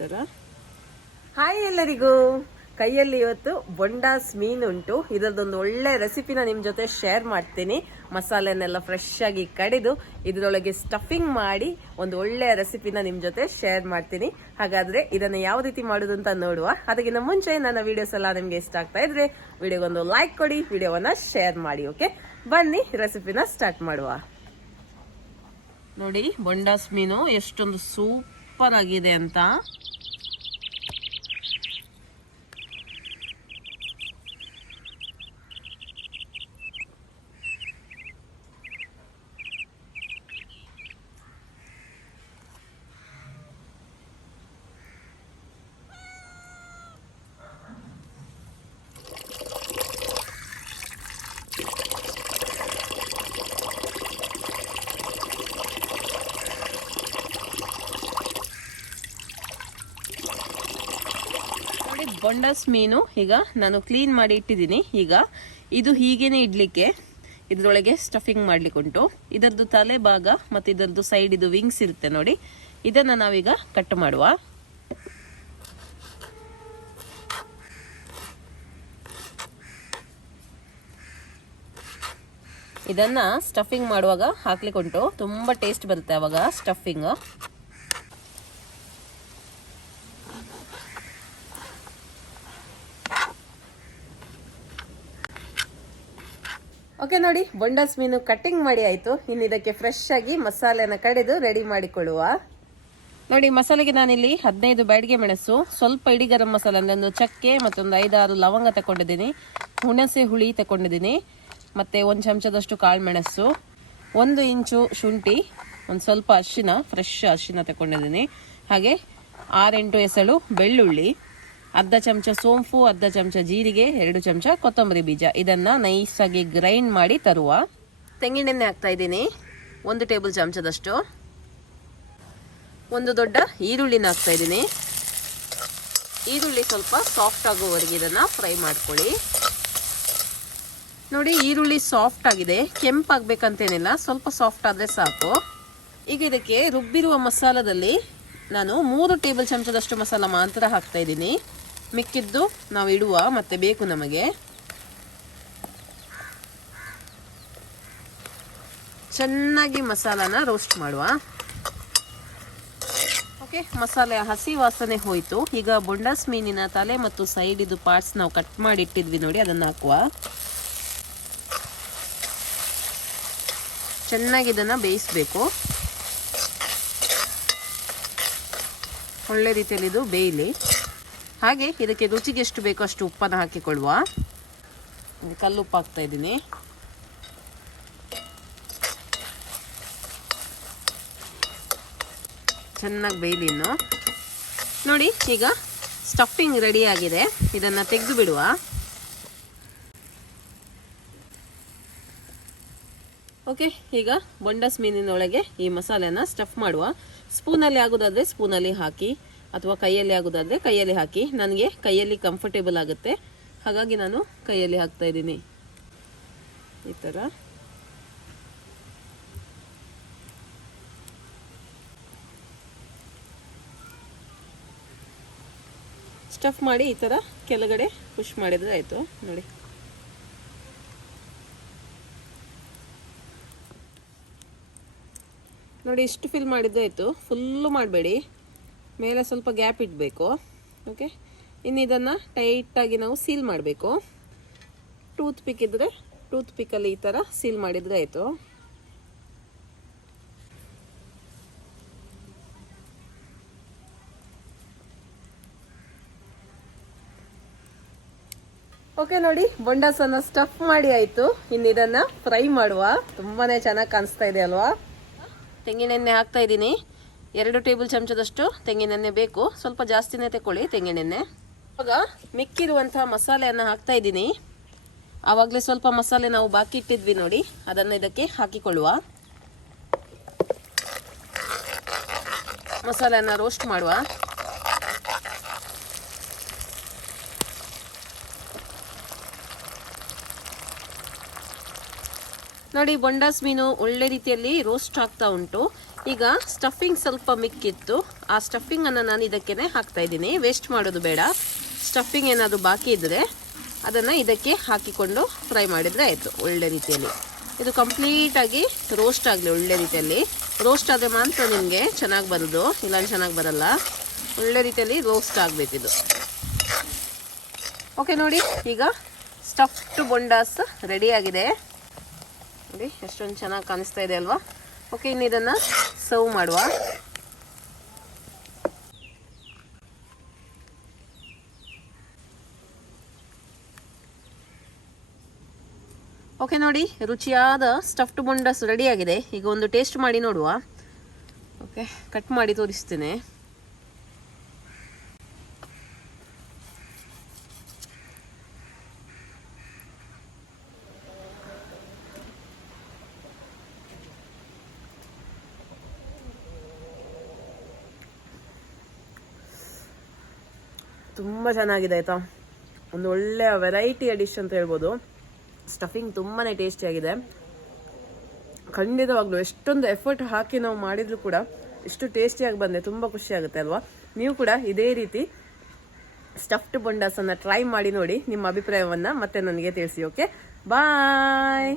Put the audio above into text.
ತರ. ಹಾಯ್ ಎಲ್ಲರಿಗೂ. ಕೈಯಲ್ಲಿ ಇವತ್ತು ಬೊಂಡಾಸ್ ಮೀನು ಉಂಟು. ಇದರದೊಂದು ಒಳ್ಳೆ ರೆಸಿಪಿನ ನಿಮ್ ಜೊತೆ ಶೇರ್ ಮಾಡ್ತೀನಿ. ಮಸಾಲೆನೆಲ್ಲ ಫ್ರೆಶ್ ಆಗಿ ಕಡಿದು ಇದರೊಳಗೆ ಸ್ಟಫಿಂಗ್ ಮಾಡಿ ಒಂದು ಒಳ್ಳೆ ರೆಸಿಪಿನ ನಿಮ್ ಜೊತೆ ಶೇರ್ ಮಾಡ್ತೀನಿ. ಹಾಗಾದ್ರೆ ಇದನ್ನ ಯಾವ ರೀತಿ ಮಾಡುದು ಅಂತ ನೋಡುವ. ಅದಕ್ಕಿಂತ ಮುಂಚೆ ನನ್ನ ವಿಡಿಯೋಸ್ ಎಲ್ಲ ನಿಮ್ಗೆ ಇಷ್ಟ ಆಗ್ತಾ ಇದ್ರೆ ವಿಡಿಯೋಗೊಂದು ಲೈಕ್ ಕೊಡಿ, ವಿಡಿಯೋವನ್ನ ಶೇರ್ ಮಾಡಿ. ಓಕೆ, ಬನ್ನಿ ರೆಸಿಪಿನ ಸ್ಟಾರ್ಟ್ ಮಾಡುವ. ನೋಡಿ ಬೊಂಡಾಸ್ ಮೀನು ಎಷ್ಟೊಂದು ಸೂಪರ್ ಆಗಿದೆ ಅಂತ. ಬೊಂಡಾಸ್ ಮೀನು ಈಗ ನಾನು ಕ್ಲೀನ್ ಮಾಡಿ ಇಟ್ಟಿದ್ದೀನಿ. ಈಗ ಇದು ಹೀಗೇನೆ ಇಡ್ಲಿಕ್ಕೆ ಇದ್ರೊಳಗೆ ಸ್ಟಫಿಂಗ್ ಮಾಡ್ಲಿಕ್ಕೆ ಉಂಟು. ಇದರದ್ದು ತಲೆ ಭಾಗ ಮತ್ತು ಇದರದ್ದು ಸೈಡ್ ಇದು ವಿಂಗ್ಸ್ ಇರುತ್ತೆ ನೋಡಿ. ಇದನ್ನ ನಾವೀಗ ಕಟ್ ಮಾಡುವ. ಇದನ್ನ ಸ್ಟಫಿಂಗ್ ಮಾಡುವಾಗ ಹಾಕ್ಲಿಕ್ಕೆ ಉಂಟು. ತುಂಬಾ ಟೇಸ್ಟ್ ಬರುತ್ತೆ ಅವಾಗ ಸ್ಟಫಿಂಗ್. ಓಕೆ ನೋಡಿ, ಬೊಂಡಾಸ್ ಮೀನು ಕಟ್ಟಿಂಗ್ ಮಾಡಿ ಆಯ್ತು. ಇನ್ನು ಇದಕ್ಕೆ ಫ್ರೆಶ್ ಆಗಿ ಮಸಾಲೆನ ಕಡೆದು ರೆಡಿ ಮಾಡಿಕೊಳ್ಳುವ. ನೋಡಿ ಮಸಾಲೆಗೆ ನಾನಿಲ್ಲಿ 15 ಬ್ಯಾಡಿಗೆ ಮೆಣಸು, ಸ್ವಲ್ಪ ಇಡೀ ಗರಂ ಮಸಾಲೆ ಅಂದ್ರೆ ಒಂದು ಚಕ್ಕೆ ಮತ್ತೊಂದು 5-6 ಲವಂಗ ತಗೊಂಡಿದ್ದೀನಿ, ಹುಣಸೆ ಹುಳಿ ತಗೊಂಡಿದ್ದೀನಿ, ಮತ್ತೆ 1 ಚಮಚದಷ್ಟು ಕಾಳು ಮೆಣಸು, 1 ಇಂಚು ಶುಂಠಿ, ಒಂದು ಸ್ವಲ್ಪ ಅರಿಶಿನ, ಫ್ರೆಶ್ ಅರಿಶಿನ ತಗೊಂಡಿದ್ದೀನಿ, ಹಾಗೆ 6-8 ಎಸಳು ಬೆಳ್ಳುಳ್ಳಿ, ಅರ್ಧ ಚಮಚ ಸೋಂಪು, ಅರ್ಧ ಚಮಚ ಜೀರಿಗೆ, 2 ಚಮಚ ಕೊತ್ತಂಬರಿ ಬೀಜ. ಇದನ್ನ ನೈಸ್ ಆಗಿ ಗ್ರೈಂಡ್ ಮಾಡಿ ತರುವ. ತೆಂಗಿನೆಣ್ಣೆ ಹಾಕ್ತಾ ಇದ್ದೀನಿ 1 ಟೇಬಲ್ ಚಮಚದಷ್ಟು. 1 ದೊಡ್ಡ ಈರುಳ್ಳಿನ ಹಾಕ್ತಾ ಇದ್ದೀನಿ. ಈರುಳ್ಳಿ ಸ್ವಲ್ಪ ಸಾಫ್ಟ್ ಆಗುವವರೆಗೆ ಇದನ್ನ ಫ್ರೈ ಮಾಡ್ಕೊಳ್ಳಿ. ನೋಡಿ ಈರುಳ್ಳಿ ಸಾಫ್ಟ್ ಆಗಿದೆ, ಕೆಂಪಾಗಬೇಕಂತೇನಿಲ್ಲ, ಸ್ವಲ್ಪ ಸಾಫ್ಟ್ ಆದ್ರೆ ಸಾಕು. ಈಗ ಇದಕ್ಕೆ ರುಬ್ಬಿರುವ ಮಸಾಲದಲ್ಲಿ ನಾನು 3 ಟೇಬಲ್ ಚಮಚದಷ್ಟು ಮಸಾಲ ಮಾತ್ರ ಹಾಕ್ತಾ ಇದ್ದೀನಿ. ಮಿಕ್ಕಿದ್ದು ನಾವು ಇಡುವ, ಮತ್ತೆ ಬೇಕು ನಮಗೆ. ಚೆನ್ನಾಗಿ ಮಸಾಲಾನ ರೋಸ್ಟ್ ಮಾಡುವ. ಓಕೆ, ಮಸಾಲೆ ಹಸಿ ವಾಸನೆ ಹೋಯ್ತು. ಈಗ ಬೊಂಡಾಸ್ ಮೀನಿನ ತಲೆ ಮತ್ತು ಸೈಡ್ ಇದು ಪಾರ್ಟ್ಸ್ ನಾವು ಕಟ್ ಮಾಡಿ ಇಟ್ಟಿದ್ವಿ ನೋಡಿ, ಅದನ್ನ ಹಾಕುವ. ಚೆನ್ನಾಗಿ ಇದನ್ನ ಬೇಯಿಸಬೇಕು. ಒಳ್ಳೆ ರೀತಿಯಲ್ಲಿ ಇದು ಬೇಯಲಿ. ಹಾಗೆ ಇದಕ್ಕೆ ರುಚಿಗೆ ಎಷ್ಟು ಬೇಕೋ ಅಷ್ಟು ಉಪ್ಪನ್ನು ಹಾಕಿಕೊಳ್ಳುವ. ಕಲ್ಲುಪ್ಪು ಹಾಕ್ತಾ ಇದ್ದೀನಿ. ಚೆನ್ನಾಗಿ ಬೇಯಲಿ ಇನ್ನು. ನೋಡಿ ಈಗ ಸ್ಟಫಿಂಗ್ ರೆಡಿ ಆಗಿದೆ. ಇದನ್ನ ತೆಗೆದು ಬಿಡುವ. ಓಕೆ, ಈಗ ಬೊಂಡಾಸ್ ಮೀನಿನೊಳಗೆ ಈ ಮಸಾಲೆನ ಸ್ಟಫ್ ಮಾಡುವ. ಸ್ಪೂನಲ್ಲಿ ಆಗೋದಾದ್ರೆ ಸ್ಪೂನಲ್ಲಿ ಹಾಕಿ, ಅಥವಾ ಕೈಯಲ್ಲಿ ಆಗೋದಾದ್ರೆ ಕೈಯಲ್ಲಿ ಹಾಕಿ. ನನಗೆ ಕೈಯಲ್ಲಿ ಕಂಫರ್ಟೇಬಲ್ ಆಗುತ್ತೆ, ಹಾಗಾಗಿ ನಾನು ಕೈಯಲ್ಲಿ ಹಾಕ್ತಾ ಇದ್ದೀನಿ. ಈ ಥರ ಸ್ಟಫ್ ಮಾಡಿ ಈ ಥರ ಕೆಳಗಡೆ ಪುಷ್ ಮಾಡಿದ್ರೆ ಆಯಿತು. ನೋಡಿ ನೋಡಿ ಇಷ್ಟು ಫಿಲ್ ಮಾಡಿದ್ದು ಆಯಿತು. ಫುಲ್ಲು ಮಾಡಬೇಡಿ, ಮೇಲೆ ಸ್ವಲ್ಪ ಗ್ಯಾಪ್ ಇಡಬೇಕು. ಓಕೆ, ಇನ್ನು ಇದನ್ನು ಟೈಟಾಗಿ ನಾವು ಸೀಲ್ ಮಾಡಬೇಕು. ಟೂತ್ ಪಿಕ್ ಇದ್ದರೆ ಟೂತ್ ಪಿಕ್ಕಲ್ಲಿ ಈ ಥರ ಸೀಲ್ ಮಾಡಿದರೆ ಆಯಿತು. ಓಕೆ ನೋಡಿ, ಬೊಂಡಾಸನ್ನು ಸ್ಟಫ್ ಮಾಡಿ ಆಯಿತು. ಇನ್ನು ಇದನ್ನು ಫ್ರೈ ಮಾಡುವ. ತುಂಬಾ ಚೆನ್ನಾಗಿ ಕಾಣಿಸ್ತಾ ಇದೆ ಅಲ್ವಾ. ತೆಂಗಿನೆಣ್ಣೆ ಹಾಕ್ತಾ ಇದ್ದೀನಿ. 2 ಟೇಬಲ್ ಚಮಚದಷ್ಟು ತೆಂಗಿನೆಣ್ಣೆ ಬೇಕು, ಸ್ವಲ್ಪ ಜಾಸ್ತಿನೇ ತಗೊಳ್ಳಿ ತೆಂಗಿನೆಣ್ಣೆ. ಇವಾಗ ಮಿಕ್ಕಿರುವಂತಹ ಮಸಾಲೆಯನ್ನು ಹಾಕ್ತಾ ಇದ್ದೀನಿ. ಆವಾಗಲೇ ಸ್ವಲ್ಪ ಮಸಾಲೆ ನಾವು ಬಾಕಿ ಇಟ್ಟಿದ್ವಿ ನೋಡಿ, ಅದನ್ನು ಇದಕ್ಕೆ ಹಾಕಿಕೊಳ್ಳುವ. ಮಸಾಲೆಯನ್ನು ರೋಸ್ಟ್ ಮಾಡುವ. ನೋಡಿ ಬೊಂಡಾಸ್ ಮೀನು ಒಳ್ಳೆ ರೀತಿಯಲ್ಲಿ ರೋಸ್ಟ್ ಆಗ್ತಾ ಉಂಟು. ಈಗ ಸ್ಟಫಿಂಗ್ ಸ್ವಲ್ಪ ಮಿಕ್ಕಿತ್ತು, ಆ ಸ್ಟಫಿಂಗನ್ನು ನಾನು ಇದಕ್ಕೇ ಹಾಕ್ತಾ ಇದ್ದೀನಿ. ವೇಸ್ಟ್ ಮಾಡೋದು ಬೇಡ. ಸ್ಟಫಿಂಗ್ ಏನಾದರೂ ಬಾಕಿ ಇದ್ದರೆ ಅದನ್ನು ಇದಕ್ಕೆ ಹಾಕಿಕೊಂಡು ಫ್ರೈ ಮಾಡಿದರೆ ಆಯಿತು ಒಳ್ಳೆ ರೀತಿಯಲ್ಲಿ. ಇದು ಕಂಪ್ಲೀಟಾಗಿ ರೋಸ್ಟ್ ಆಗಲಿ ಒಳ್ಳೆ ರೀತಿಯಲ್ಲಿ. ರೋಸ್ಟ್ ಆದರೆ ಮಾತ್ರ ನಿಮಗೆ ಚೆನ್ನಾಗಿ ಬರೋದು, ಇಲ್ಲ ಚೆನ್ನಾಗಿ ಬರಲ್ಲ. ಒಳ್ಳೆ ರೀತಿಯಲ್ಲಿ ರೋಸ್ಟ್ ಆಗಬೇಕಿದು. ಓಕೆ ನೋಡಿ, ಈಗ ಸ್ಟಫ್ಡ್ ಬೊಂಡಾಸ್ ರೆಡಿಯಾಗಿದೆ. ನೋಡಿ ಎಷ್ಟೊಂದು ಚೆನ್ನಾಗಿ ಕಾಣಿಸ್ತಾ ಇದೆ ಅಲ್ವಾ. ಓಕೆ, ಇನ್ನು ಇದನ್ನು ಸರ್ವ್ ಮಾಡುವ. ಓಕೆ ನೋಡಿ, ರುಚಿಯಾದ ಸ್ಟಫ್ಡ್ ಬೊಂಡಾಸ್ ರೆಡಿಯಾಗಿದೆ. ಈಗ ಒಂದು ಟೇಸ್ಟ್ ಮಾಡಿ ನೋಡುವ. ಓಕೆ, ಕಟ್ ಮಾಡಿ ತೋರಿಸ್ತೇನೆ. ತುಂಬ ಚೆನ್ನಾಗಿದೆ ಆಯಿತಾ. ಒಂದು ಒಳ್ಳೆಯ ವೆರೈಟಿಯ ಡಿಶ್ ಅಂತ ಹೇಳ್ಬೋದು. ಸ್ಟಫಿಂಗ್ ತುಂಬಾ ಟೇಸ್ಟಿಯಾಗಿದೆ. ಖಂಡಿತವಾಗ್ಲೂ ಎಷ್ಟೊಂದು ಎಫರ್ಟ್ ಹಾಕಿ ನಾವು ಮಾಡಿದ್ರು ಕೂಡ ಇಷ್ಟು ಟೇಸ್ಟಿಯಾಗಿ ಬಂದರೆ ತುಂಬ ಖುಷಿ ಆಗುತ್ತೆ ಅಲ್ವಾ. ನೀವು ಕೂಡ ಇದೇ ರೀತಿ ಸ್ಟಫ್ಡ್ ಬೊಂಡಾಸನ್ನು ಟ್ರೈ ಮಾಡಿ ನೋಡಿ. ನಿಮ್ಮ ಅಭಿಪ್ರಾಯವನ್ನು ಮತ್ತೆ ನನಗೆ ತಿಳಿಸಿ. ಓಕೆ, ಬಾಯ್.